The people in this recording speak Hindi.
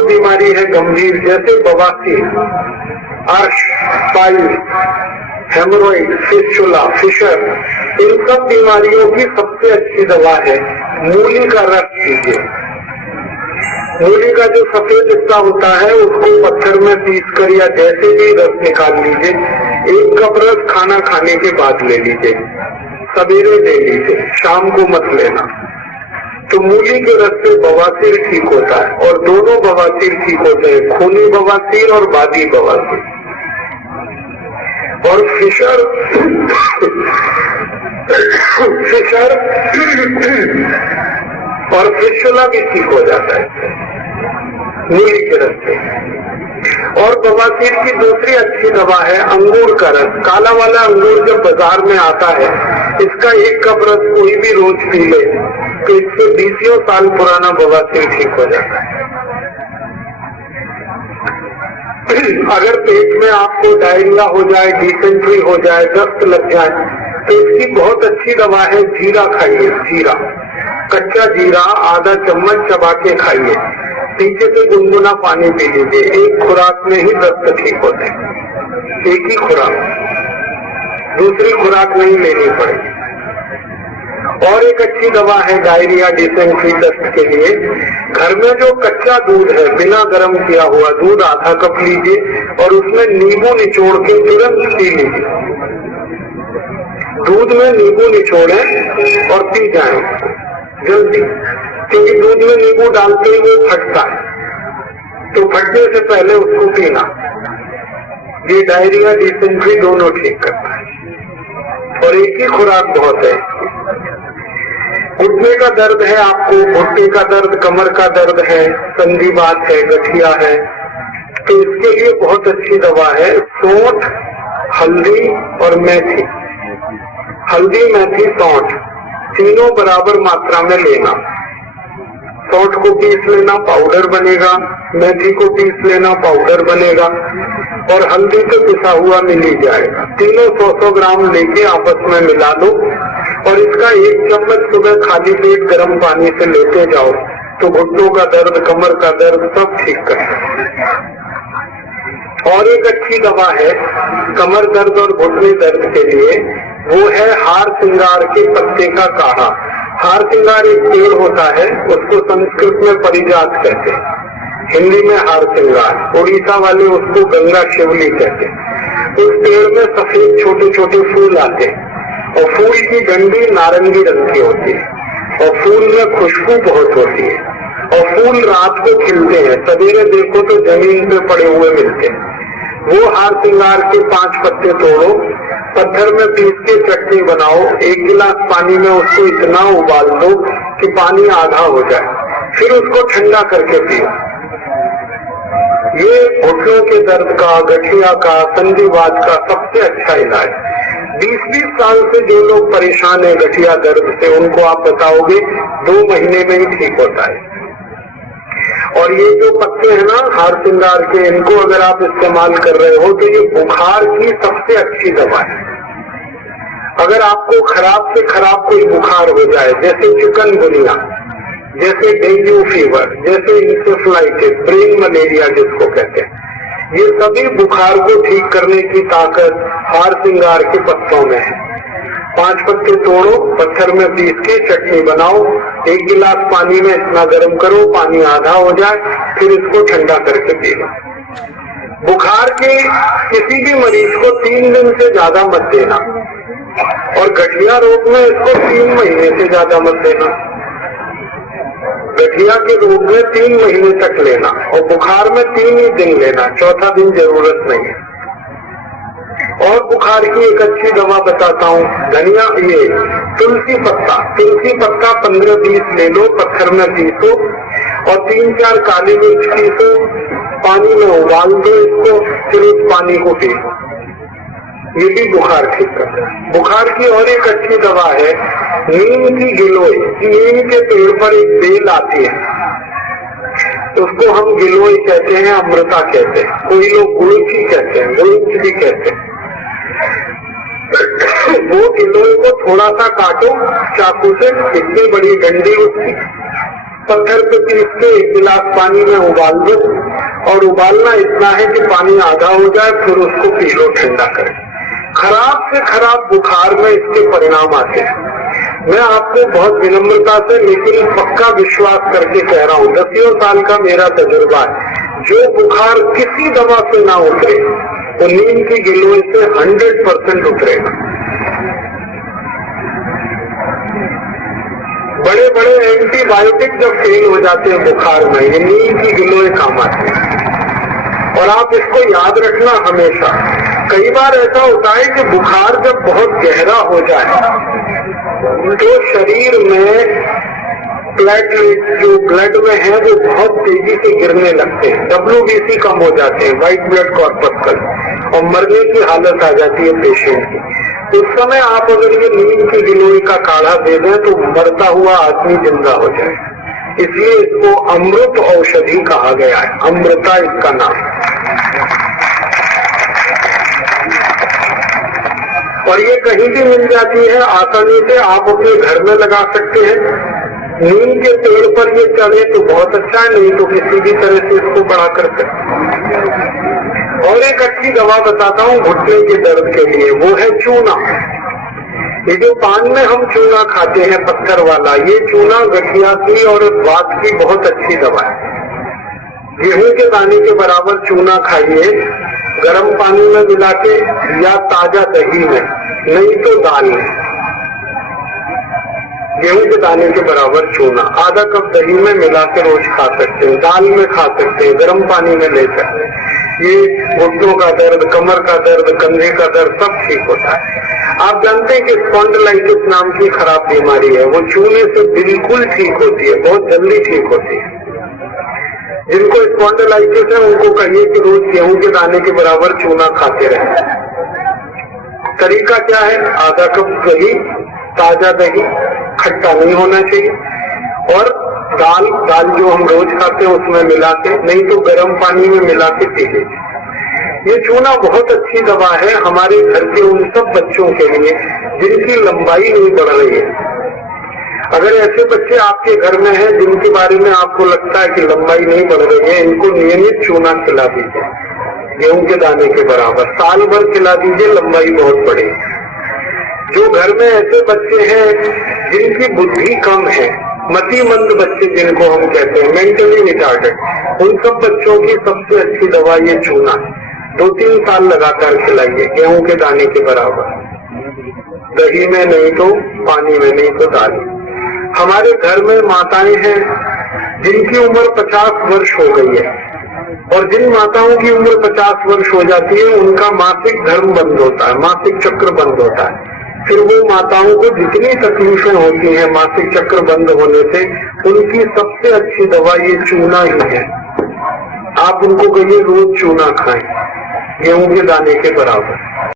जो बीमारी है गंभीर, जैसे बवासीर, अर्श, पाइल, हेमोरॉइड, फिस्टुला, फिशर, इन सब बीमारियों की सबसे अच्छी दवा है मूली का रस पीजिए। मूली का जो सफेद हिस्सा होता है उसको पत्थर में पीस कर या जैसे भी रस निकाल लीजिए। 1 कप रस खाना खाने के बाद ले लीजिए, सवेरे ले लीजिए, शाम को मत लेना। तो मूली के रस से बवासीर ठीक होता है, और दोनों बवासीर ठीक होते हैं, खूनी बवासीर और बादी बवासीर। और फिशर और फिस्टुला भी ठीक हो जाता है मूली के रस से। और बवासीर की दूसरी अच्छी दवा है अंगूर का रस। काला वाला अंगूर जब बाजार में आता है, इसका 1 कप रस कोई भी रोज पी ले तो इससे 20 साल पुराना बवासीर ठीक हो जाता है। अगर पेट में आपको डायरिया हो जाए, डिसेंट्री हो जाए, दस्त लग जाए, तो इसकी बहुत अच्छी दवा है जीरा खाइए। जीरा, कच्चा जीरा आधा चम्मच चबा के खाइए, पीछे से गुनगुना पानी पी लीजिए। 1 खुराक में ही दस्त ठीक होते हैं, 1 ही खुराक, दूसरी खुराक नहीं लेनी पड़ेगी। और एक अच्छी दवा है डायरिया, डिसेंट्री, दस्त के लिए। घर में जो कच्चा दूध है, बिना गर्म किया हुआ दूध आधा कप लीजिए और उसमें नींबू निचोड़ के तुरंत पी लीजिए। दूध में नींबू निचोड़ें और पी जाएं जल्दी, क्योंकि दूध में नींबू डालते ही वो फटता है, तो फटने से पहले उसको पीना। ये डायरिया, डिसेंट्री दोनों ठीक करता है और 1 ही खुराक बहुत है। घुटने का दर्द है आपको, घुटने का दर्द, कमर का दर्द है, संधिवात है, गठिया है, तो इसके लिए बहुत अच्छी दवा है सौंठ, हल्दी और मेथी। हल्दी, मेथी, सौंठ तीनों बराबर मात्रा में लेना। सौंठ को पीस लेना, पाउडर बनेगा, मेथी को पीस लेना, पाउडर बनेगा, और हल्दी से पिसा हुआ मिल ही जाएगा। तीनों 100-100 ग्राम लेके आपस में मिला लो और इसका 1 चम्मच सुबह खाली पेट गर्म पानी से लेते जाओ तो घुटनों का दर्द, कमर का दर्द सब ठीक कर सकते हैं। और एक अच्छी दवा है कमर दर्द और घुटने दर्द के लिए, वो है हार सिंगार के पत्ते का काढ़ा। हार सिंगार एक पेड़ होता है, उसको संस्कृत में परिजात कहते हैं, हिंदी में हार सिंगार, उड़ीसा वाले उसको गंगा शिवली कहते हैं। उस पेड़ में सफेद छोटे छोटे फूल आते हैं और फूल की डंडी नारंगी रंग की होती है और फूल में खुशबू बहुत होती है और फूल रात को खिलते हैं, सवेरे देखो तो जमीन पे पड़े हुए मिलते हैं। वो हार सिंगार के 5 पत्ते तोड़ो, पत्थर में पीस के चटनी बनाओ, 1 गिलास पानी में उसको इतना उबाल दो कि पानी आधा हो जाए, फिर उसको ठंडा करके पियो। ये घुटनों के दर्द का, गठिया का, संधिवात का सबसे अच्छा इलाज। 20-20 साल से जो लोग परेशान है गठिया दर्द से, उनको आप बताओगे 2 महीने में ही ठीक होता है। और ये जो पत्ते हैं ना हार सिंगार के, इनको अगर आप इस्तेमाल कर रहे हो तो ये बुखार की सबसे अच्छी दवा है। अगर आपको खराब से खराब कोई बुखार हो जाए, जैसे चिकनगुनिया, जैसे डेंगू फीवर, जैसे इंसेफ्लाइटिस, ब्रेन मलेरिया जिसको कहते हैं, ये सभी बुखार को ठीक करने की ताकत हार सिंगार के पत्तों में है। 5 पत्ते तोड़ो, पत्थर में पीस के चटनी बनाओ, 1 गिलास पानी में इतना गर्म करो, पानी आधा हो जाए, फिर इसको ठंडा करके पी लो। बुखार के किसी भी मरीज को 3 दिन से ज्यादा मत देना और गठिया रोग में इसको 3 महीने से ज्यादा मत देना। गठिया के रोग में 3 महीने तक लेना और बुखार में 3 ही दिन लेना, चौथा दिन जरूरत नहीं है। और बुखार की एक अच्छी दवा बताता हूँ, धनिया, ये तुलसी पत्ता 15-20 ले लो, पत्थर में पीसो और 3-4 काली मिर्च पीसो, पानी में उबाल दो इसको, फिर उस पानी को पीसो, ये भी बुखार ठीक करता है। बुखार की और एक अच्छी दवा है नीम की गिलोय। नीम के पेड़ पर एक बेल आती है, उसको हम गिलोय कहते हैं, अमृता कहते हैं, कोई लोग गुड़ची कहते हैं, गुड़च भी कहते हैं। वो गिलोय को थोड़ा सा काटो चाकू से, इतनी बड़ी डंडी उसकी, पत्थर पे पीस के 1 गिलास पानी में उबाल दो, और उबालना इतना है कि पानी आधा हो जाए, फिर उसको पी लो ठंडा करके। खराब से खराब बुखार में इसके परिणाम आते हैं। मैं आपको बहुत विनम्रता से लेकिन पक्का विश्वास करके कह रहा हूँ, 10 साल का मेरा तजुर्बा है, जो बुखार किसी दवा से ना उतरे वो नीम की गिलोय से 100% उतरेगा। बड़े बड़े एंटीबायोटिक जब फेल हो जाते हैं बुखार में, ये नीम की गिलोय काम आती है। और आप इसको याद रखना हमेशा। कई बार ऐसा होता है कि बुखार जब बहुत गहरा हो जाए तो शरीर में प्लेटलेट जो ब्लड में है वो बहुत तेजी से गिरने लगते हैं, WBC कम हो जाते हैं, व्हाइट ब्लड कॉर्पस्कल, और मरने की हालत आ जाती है पेशेंट की। उस समय आप अगर ये नीम की गिलोय का काढ़ा दे दें तो मरता हुआ आदमी जिंदा हो जाए। इसलिए इसको अमृत औषधि कहा गया है, अमृता इसका नाम। और ये कहीं भी मिल जाती है आसानी से, आप अपने घर में लगा सकते हैं। नीम के पेड़ पर ये चढ़े तो बहुत अच्छा है, नहीं तो किसी भी तरह से इसको बढ़ा कर सकते। और एक अच्छी दवा बताता हूँ घुटने के दर्द के लिए, वो है चूना। ये जो पान में हम चूना खाते हैं पत्थर वाला, ये चूना गठिया की और वात की बहुत अच्छी दवा है। गेहूं के दाने के बराबर चूना खाइए, गर्म पानी में मिला के या ताजा दही में, नहीं तो दाल में। गेहूं के दाने के बराबर चूना आधा कप दही में मिला के रोज खा सकते हैं, दाल में खा सकते हैं, गर्म पानी में ले सकते हैं। ये घुटनों का दर्द, कमर का दर्द, कंधे का दर्द सब ठीक होता है। आप जानते हैं कि स्पॉन्डिलाइटिस नाम की खराब बीमारी है, वो चूने से बिल्कुल ठीक होती है, बहुत जल्दी ठीक होती है। जिनको स्पॉन्डिलाइटिस है उनको कहिए कि रोज गेहूं के दाने के बराबर चूना खाते रहे। तरीका क्या है? आधा कप दही, ताजा दही, खट्टा नहीं होना चाहिए, और दाल जो हम रोज खाते हैं उसमें मिला के, नहीं तो गर्म पानी में मिला के पी लीजिए। ये चूना बहुत अच्छी दवा है हमारे घर के उन सब बच्चों के लिए जिनकी लंबाई नहीं बढ़ रही है। अगर ऐसे बच्चे आपके घर में हैं जिनके बारे में आपको लगता है कि लंबाई नहीं बढ़ रही है, इनको नियमित चूना खिला दीजिए, गेहूं के दाने के बराबर, साल भर खिला दीजिए, लंबाई बहुत बढ़ेगी। जो घर में ऐसे बच्चे हैं जिनकी बुद्धि कम है, मतिमंद बच्चे जिनको हम कहते हैं, मेंटली रिटार्डेड, उन सब बच्चों की सबसे अच्छी दवा ये चूना। 2-3 साल लगातार खिलाइए, गेहूं के दाने के बराबर, दही में नहीं तो पानी में, नहीं तो दाल। हमारे घर में माताएं हैं जिनकी उम्र 50 वर्ष हो गई है, और जिन माताओं की उम्र 50 वर्ष हो जाती है उनका मासिक धर्म बंद होता है, मासिक चक्र बंद होता है। फिर वो माताओं को जितनी तकलीफें होती हैं मासिक चक्र बंद होने से, उनकी सबसे अच्छी दवा ये चूना ही है। आप उनको कहिए रोज चूना खाएं, गेहूं के दाने के बराबर।